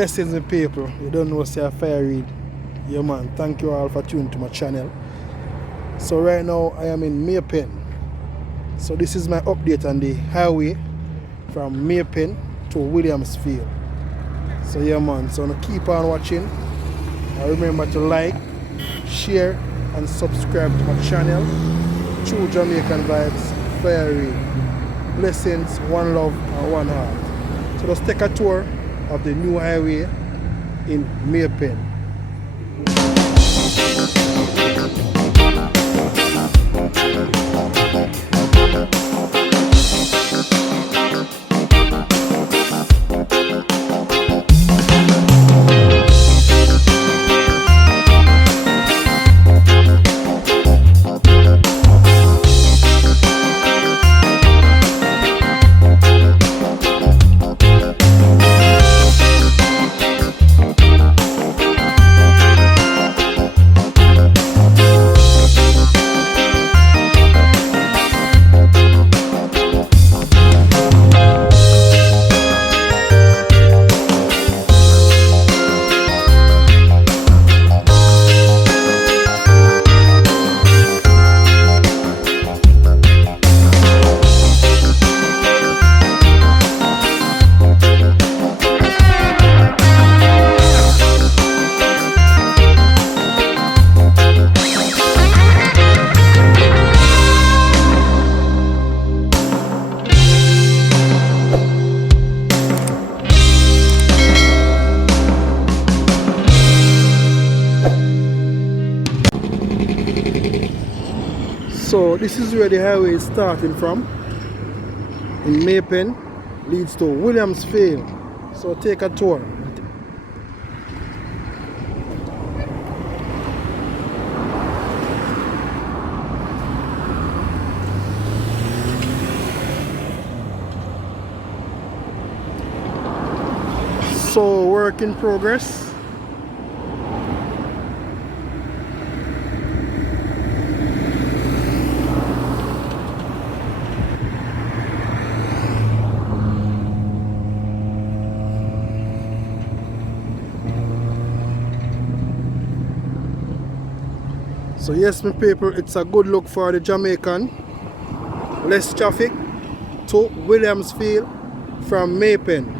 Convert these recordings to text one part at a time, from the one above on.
Blessings and people. You don't know say I fire Reid. Yeah man, thank you all for tuning to my channel. So right now I am in Meeping. So this is my update on the highway from Meeping to Williamsfield. So yeah man, so keep on watching. And remember to like, share and subscribe to my channel. True Jamaican Vibes, Fire Reid. Blessings, one love and one heart. So let's take a tour of the new highway in Meeping. So this is where the highway is starting from. In Meeping, leads to Williamsfield. So take a tour. So work in progress. So yes, my people, it's a good look for the Jamaican. Less traffic to Williamsfield from Meeping.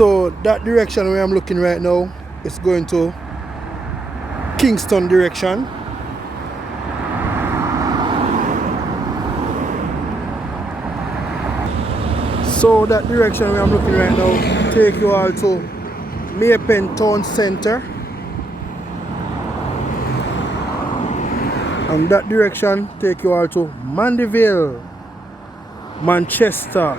So that direction where I'm looking right now is going to Kingston direction. So that direction where I'm looking right now take you all to Meeping Town Centre. And that direction take you all to Mandeville, Manchester.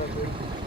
that way.